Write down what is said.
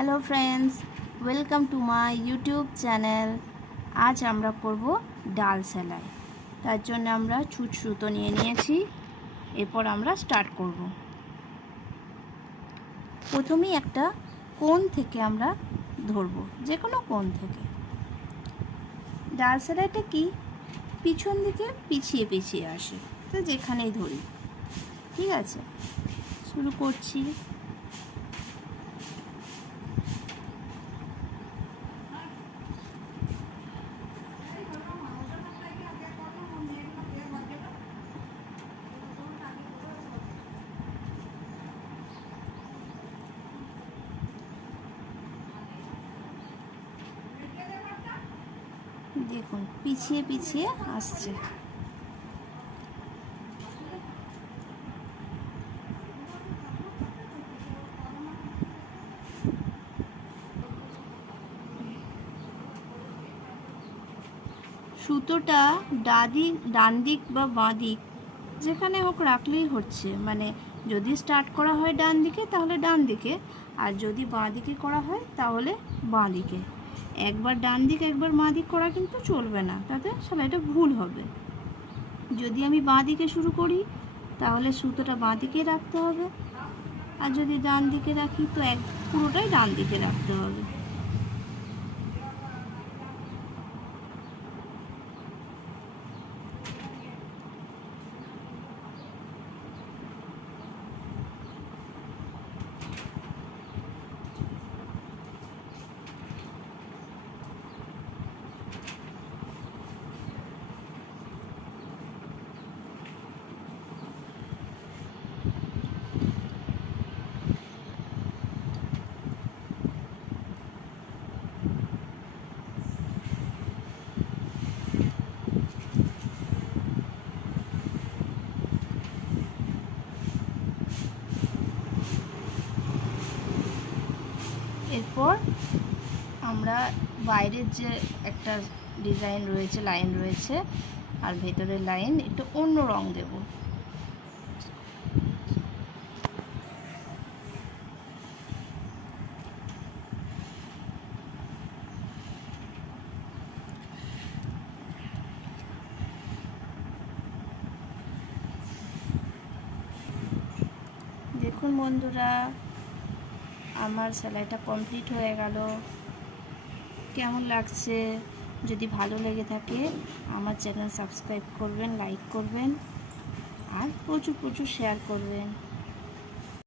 Hello friends, welcome to my YouTube channel. আজ আমরা করব ডাল সেলাই। তার জন্য আমরা ছুঁচ সুতো নিয়ে নিয়েছি। এরপর আমরা স্টার্ট করব। প্রথমেই একটা কোণ থেকে আমরা ধরব, যে কোনো কোণ থেকে। ডাল সেলাইটা কি পিছন দিকে পিছিয়ে পিছিয়ে আসে, তো যেখানেই ধরি। ঠিক আছে, শুরু করছি। দেখুন পিছিয়ে পিছিয়ে আসছে। সুতোটা ডান দিক বা বাঁ দিক যেখানে হোক রাখলেই হচ্ছে। মানে যদি স্টার্ট করা হয় ডান দিকে তাহলে ডান দিকে, আর যদি বাঁ দিকে করা হয় তাহলে বাঁ দিকে। একবার ডান দিক একবার বাঁ দিক করা কিন্তু চলবে না, তাতে সেলাইটা ভুল হবে। যদি আমি বাঁ দিকে শুরু করি তাহলে সুতোটা বাঁ দিকে রাখতে হবে, আর যদি ডান দিকে রাখি তো পুরোটাই ডান দিকে রাখতে হবে। এরপর আমরা বাইরের যে একটা ডিজাইন রয়েছে, লাইন রয়েছে, আর ভেতরের লাইন একটু অন্য রং দেব। দেখুন বন্ধুরা, আমার সেলাইটা কমপ্লিট হয়ে গেল। কেমন লাগছে? যদি ভালো লেগে থাকে আমার চ্যানেল সাবস্ক্রাইব করবেন, লাইক করবেন, আর প্রচুর শেয়ার করবেন।